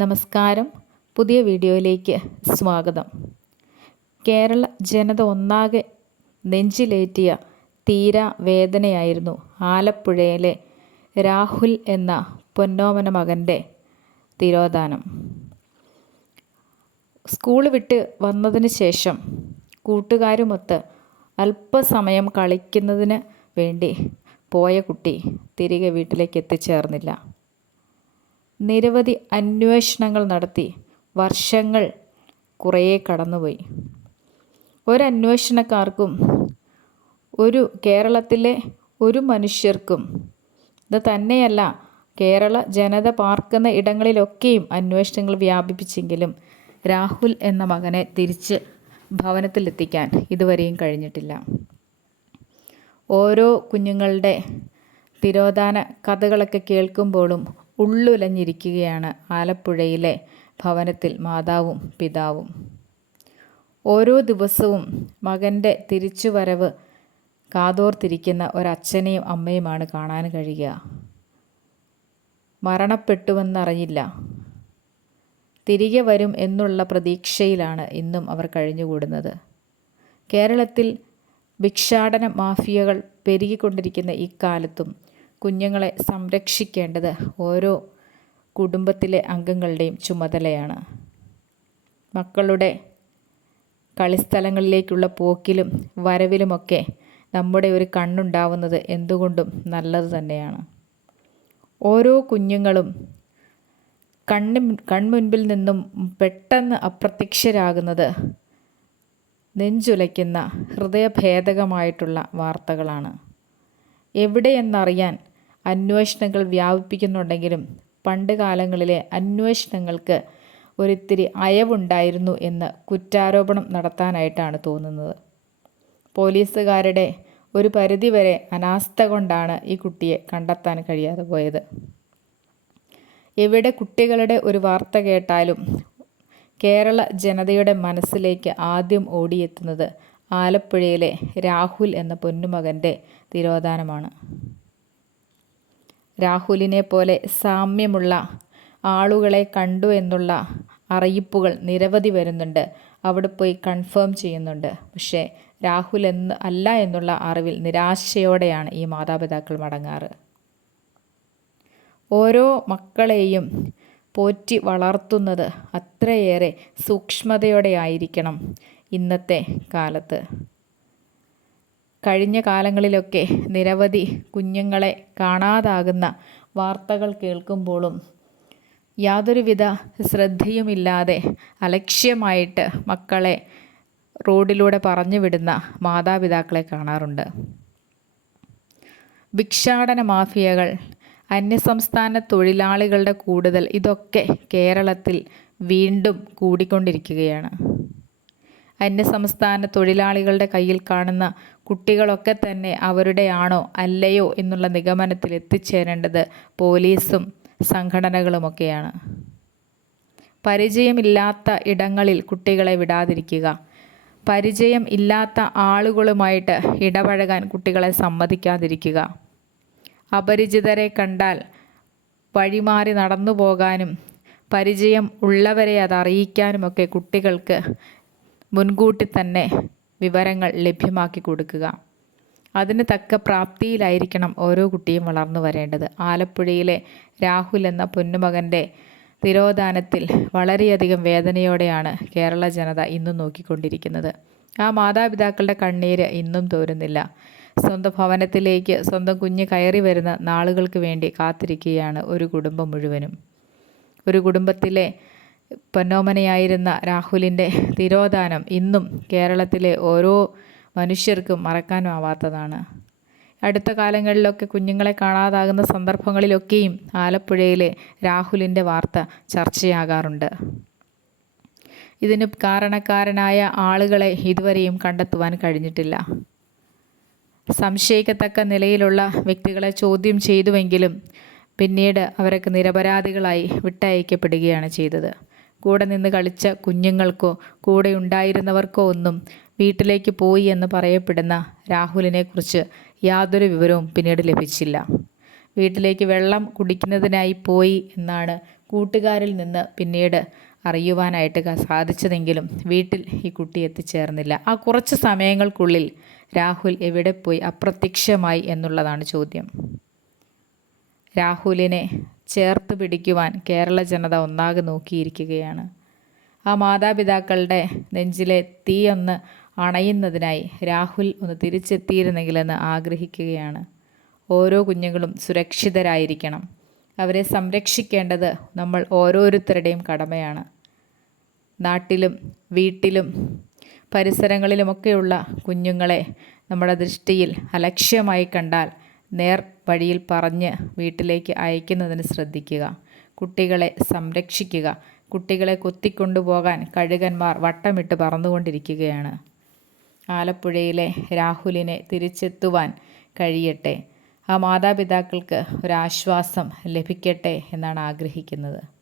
നമസ്കാരം. പുതിയ വീഡിയോയിലേക്ക് സ്വാഗതം. കേരള ജനത ഒന്നാകെ നെഞ്ചിലേറ്റിയ തീരാ വേദനയായിരുന്നു ആലപ്പുഴയിലെ രാഹുൽ എന്ന പൊന്നോമന മകന്റെ തിരോധാനം. സ്കൂൾ വിട്ട് വന്നതിന് ശേഷം കൂട്ടുകാരുമൊത്ത് അല്പസമയം കളിക്കുന്നതിന് വേണ്ടി പോയ കുട്ടി തിരികെ വീട്ടിലേക്ക് എത്തിച്ചേർന്നില്ല. നിരവധി അന്വേഷണങ്ങൾ നടത്തി. വർഷങ്ങൾ കുറേ കടന്നുപോയി. ഒരന്വേഷണക്കാർക്കും ഒരു കേരളത്തിലെ ഒരു മനുഷ്യർക്കും ഇത് തന്നെയല്ല കേരള ജനത പാർക്കുന്ന ഇടങ്ങളിലൊക്കെയും അന്വേഷണങ്ങൾ വ്യാപിപ്പിച്ചെങ്കിലും രാഹുൽ എന്ന മകനെ തിരിച്ച് ഭവനത്തിലെത്തിക്കാൻ ഇതുവരെയും കഴിഞ്ഞിട്ടില്ല. ഓരോ കുഞ്ഞുങ്ങളുടെ തിരോധാന കഥകളൊക്കെ കേൾക്കുമ്പോഴും ഉള്ളുലഞ്ഞിരിക്കുകയാണ് ആലപ്പുഴയിലെ ഭവനത്തിൽ മാതാവും പിതാവും. ഓരോ ദിവസവും മകന്റെ തിരിച്ചുവരവ് കാതോർത്തിരിക്കുന്ന ഒരച്ഛനെയും അമ്മയുമാണ് കാണാൻ കഴിയുക. മരണപ്പെട്ടുവെന്നറിയില്ല. തിരികെ വരും എന്നുള്ള പ്രതീക്ഷയിലാണ് ഇന്നും അവർ കഴിഞ്ഞുകൂടുന്നത്. കേരളത്തിൽ ഭിക്ഷാടന മാഫിയകൾ പെരുകിക്കൊണ്ടിരിക്കുന്ന ഇക്കാലത്തും കുഞ്ഞുങ്ങളെ സംരക്ഷിക്കേണ്ടത് ഓരോ കുടുംബത്തിലെ അംഗങ്ങളുടെയും ചുമതലയാണ്. മക്കളുടെ കളിസ്ഥലങ്ങളിലേക്കുള്ള പോക്കിലും വരവിലുമൊക്കെ നമ്മുടെ ഒരു കണ്ണുണ്ടാവുന്നത് എന്തുകൊണ്ടും നല്ലത് തന്നെയാണ്. ഓരോ കുഞ്ഞുങ്ങളും കണ്ണ് കൺമുൻപിൽ നിന്നും പെട്ടെന്ന് അപ്രത്യക്ഷരാകുന്നത് നെഞ്ചുലയ്ക്കുന്ന ഹൃദയഭേദകമായിട്ടുള്ള വാർത്തകളാണ്. എവിടെയെന്നറിയാൻ അന്വേഷണങ്ങൾ വ്യാപിപ്പിക്കുന്നുണ്ടെങ്കിലും പണ്ട് കാലങ്ങളിലെ അന്വേഷണങ്ങൾക്ക് ഒരിത്തിരി അയവുണ്ടായിരുന്നു എന്ന് കുറ്റാരോപണം നടത്താനായിട്ടാണ് തോന്നുന്നത്. പോലീസുകാരുടെ ഒരു പരിധിവരെ അനാസ്ഥ കൊണ്ടാണ് ഈ കുട്ടിയെ കണ്ടെത്താൻ കഴിയാതെ പോയത്. എവിടെ കുട്ടികളുടെ ഒരു വാർത്ത കേട്ടാലും കേരള ജനതയുടെ മനസ്സിലേക്ക് ആദ്യം ഓടിയെത്തുന്നത് ആലപ്പുഴയിലെ രാഹുൽ എന്ന പൊന്നുമകന്റെ തിരോധാനമാണ്. രാഹുലിനെ പോലെ സാമ്യമുള്ള ആളുകളെ കണ്ടു എന്നുള്ള അറിയിപ്പുകൾ നിരവധി വരുന്നുണ്ട്. അവിടെ പോയി കൺഫേം ചെയ്യുന്നുണ്ട്. പക്ഷേ രാഹുൽ എന്ന് അല്ല എന്നുള്ള അറിവിൽ നിരാശയോടെയാണ് ഈ മാതാപിതാക്കൾ മടങ്ങാറ്. ഓരോ മക്കളെയും പോറ്റി വളർത്തുന്നത് അത്രയേറെ സൂക്ഷ്മതയോടെ ആയിരിക്കണം ഇന്നത്തെ കാലത്ത്. കഴിഞ്ഞ കാലങ്ങളിലൊക്കെ നിരവധി കുഞ്ഞുങ്ങളെ കാണാതാകുന്ന വാർത്തകൾ കേൾക്കുമ്പോഴും യാതൊരുവിധ ശ്രദ്ധയുമില്ലാതെ അലക്ഷ്യമായിട്ട് മക്കളെ റോഡിലൂടെ പറഞ്ഞു വിടുന്ന മാതാപിതാക്കളെ കാണാറുണ്ട്. ഭിക്ഷാടന മാഫിയകൾ അന്യസംസ്ഥാന തൊഴിലാളികളുടെ കൂടുതൽ ഇതൊക്കെ കേരളത്തിൽ വീണ്ടും കൂടിക്കൊണ്ടിരിക്കുകയാണ്. അന്യസംസ്ഥാന തൊഴിലാളികളുടെ കയ്യിൽ കാണുന്ന കുട്ടികളൊക്കെ തന്നെ അവരുടെയാണോ അല്ലയോ എന്നുള്ള നിഗമനത്തിൽ എത്തിച്ചേരേണ്ടത് പോലീസും സംഘടനകളുമൊക്കെയാണ്. പരിചയമില്ലാത്ത ഇടങ്ങളിൽ കുട്ടികളെ വിടാതിരിക്കുക. പരിചയം ഇല്ലാത്ത ആളുകളുമായിട്ട് ഇടപഴകാൻ കുട്ടികളെ സമ്മതിക്കാതിരിക്കുക. അപരിചിതരെ കണ്ടാൽ വഴിമാറി നടന്നു പോകാനും പരിചയം ഉള്ളവരെ അത് അറിയിക്കാനുമൊക്കെ കുട്ടികൾക്ക് മുൻകൂട്ടി തന്നെ വിവരങ്ങൾ ലഭ്യമാക്കി കൊടുക്കുക. അതിന് തക്ക പ്രാപ്തിയിലായിരിക്കണം ഓരോ കുട്ടിയും വളർന്നു വരേണ്ടത്. ആലപ്പുഴയിലെ രാഹുൽ എന്ന പൊന്നുമകന്റെ തിരോധാനത്തിൽ വളരെയധികം വേദനയോടെയാണ് കേരള ജനത ഇന്നും നോക്കിക്കൊണ്ടിരിക്കുന്നത്. ആ മാതാപിതാക്കളുടെ കണ്ണീര് ഇന്നും തോരുന്നില്ല. സ്വന്തം ഭവനത്തിലേക്ക് സ്വന്തം കുഞ്ഞ് കയറി വരുന്ന നാളുകൾക്ക് വേണ്ടി കാത്തിരിക്കുകയാണ് ഒരു കുടുംബം മുഴുവനും. ഒരു കുടുംബത്തിലെ പൊന്നോമനയായിരുന്ന രാഹുലിന്റെ തിരോധാനം ഇന്നും കേരളത്തിലെ ഓരോ മനുഷ്യർക്കും മറക്കാനാവാത്തതാണ്. അടുത്ത കാലങ്ങളിലൊക്കെ കുഞ്ഞുങ്ങളെ കാണാതാകുന്ന സന്ദർഭങ്ങളിലൊക്കെയും ആലപ്പുഴയിലെ രാഹുലിന്റെ വാർത്ത ചർച്ചയാകാറുണ്ട്. ഇതിന് കാരണക്കാരനായ ആളുകളെ ഇതുവരെയും കണ്ടെത്തുവാൻ കഴിഞ്ഞിട്ടില്ല. സംശയിക്കത്തക്ക നിലയിലുള്ള വ്യക്തികളെ ചോദ്യം ചെയ്തുവെങ്കിലും പിന്നീട് അവരൊക്കെ നിരപരാധികളായി വിട്ടയക്കപ്പെടുകയാണ് ചെയ്തത്. കൂടെ നിന്ന് കളിച്ച കുഞ്ഞുങ്ങൾക്കോ കൂടെ ഉണ്ടായിരുന്നവർക്കോ ഒന്നും വീട്ടിലേക്ക് പോയി എന്ന് പറയപ്പെടുന്ന രാഹുലിനെക്കുറിച്ച് യാതൊരു വിവരവും പിന്നീട് ലഭിച്ചില്ല. വീട്ടിലേക്ക് വെള്ളം കുടിക്കുന്നതിനായി പോയി എന്നാണ് കൂട്ടുകാരിൽ നിന്ന് പിന്നീട് അറിയുവാനായിട്ട് സാധിച്ചതെങ്കിലും വീട്ടിൽ ഈ കുട്ടി എത്തിച്ചേർന്നില്ല. ആ കുറച്ച് സമയങ്ങൾക്കുള്ളിൽ രാഹുൽ എവിടെ പോയി? അപ്രത്യക്ഷമായി എന്നുള്ളതാണ് ചോദ്യം. രാഹുലിനെ ചേർത്ത് പിടിക്കുവാൻ കേരള ജനത ഒന്നാകെ നോക്കിയിരിക്കുകയാണ്. ആ മാതാപിതാക്കളുടെ നെഞ്ചിലെ തീയൊന്ന് അണയുന്നതിനായി രാഹുൽ ഒന്ന് തിരിച്ചെത്തിയിരുന്നെങ്കിലെന്ന് ആഗ്രഹിക്കുകയാണ്. ഓരോ കുഞ്ഞുങ്ങളും സുരക്ഷിതരായിരിക്കണം. അവരെ സംരക്ഷിക്കേണ്ടത് നമ്മൾ ഓരോരുത്തരുടെയും കടമയാണ്. നാട്ടിലും വീട്ടിലും പരിസരങ്ങളിലുമൊക്കെയുള്ള കുഞ്ഞുങ്ങളെ നമ്മുടെ ദൃഷ്ടിയിൽ അലക്ഷ്യമായി കണ്ടാൽ നേർ വഴിയിൽ പറഞ്ഞ് വീട്ടിലേക്ക് അയക്കുന്നതിന് ശ്രദ്ധിക്കുക. കുട്ടികളെ സംരക്ഷിക്കുക. കുട്ടികളെ കൊത്തിക്കൊണ്ടുപോകാൻ കഴുകന്മാർ വട്ടമിട്ട് പറന്നുകൊണ്ടിരിക്കുകയാണ്. ആലപ്പുഴയിലെ രാഹുലിനെ തിരിച്ചെത്തുവാൻ കഴിയട്ടെ. ആ മാതാപിതാക്കൾക്ക് ഒരാശ്വാസം ലഭിക്കട്ടെ എന്നാണ് ആഗ്രഹിക്കുന്നത്.